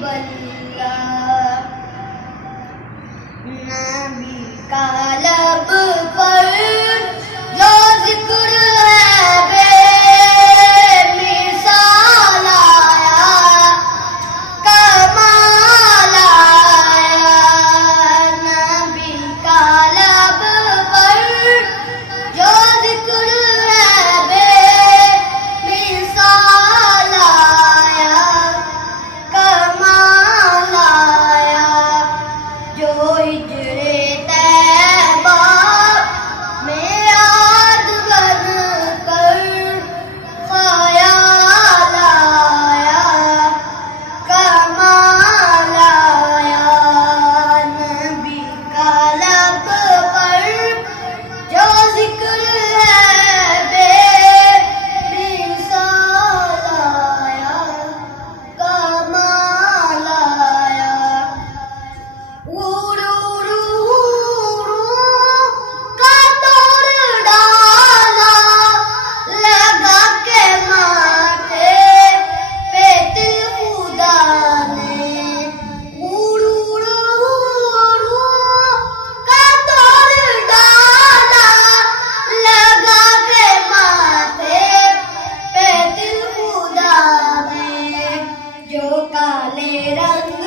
बल्ला नबी का लब पर जो जिक्र है बेमिसाल आया, कमाल आया। नबी का लब पर जो जिक्र है बेमिसाल आया, कमाल आया। जो हिजरे तैबा में याद बन कर ख्याल आया, कमाल आया। नबी का लब पर जो जिक्र है बेमिसाल आया, कमाल आया। का तोड़ डाला लगा के माथे पे दिल खुदा ने। का तोड़ डाला लगा के माथे पे दिल खुदा ने। जो काले रंग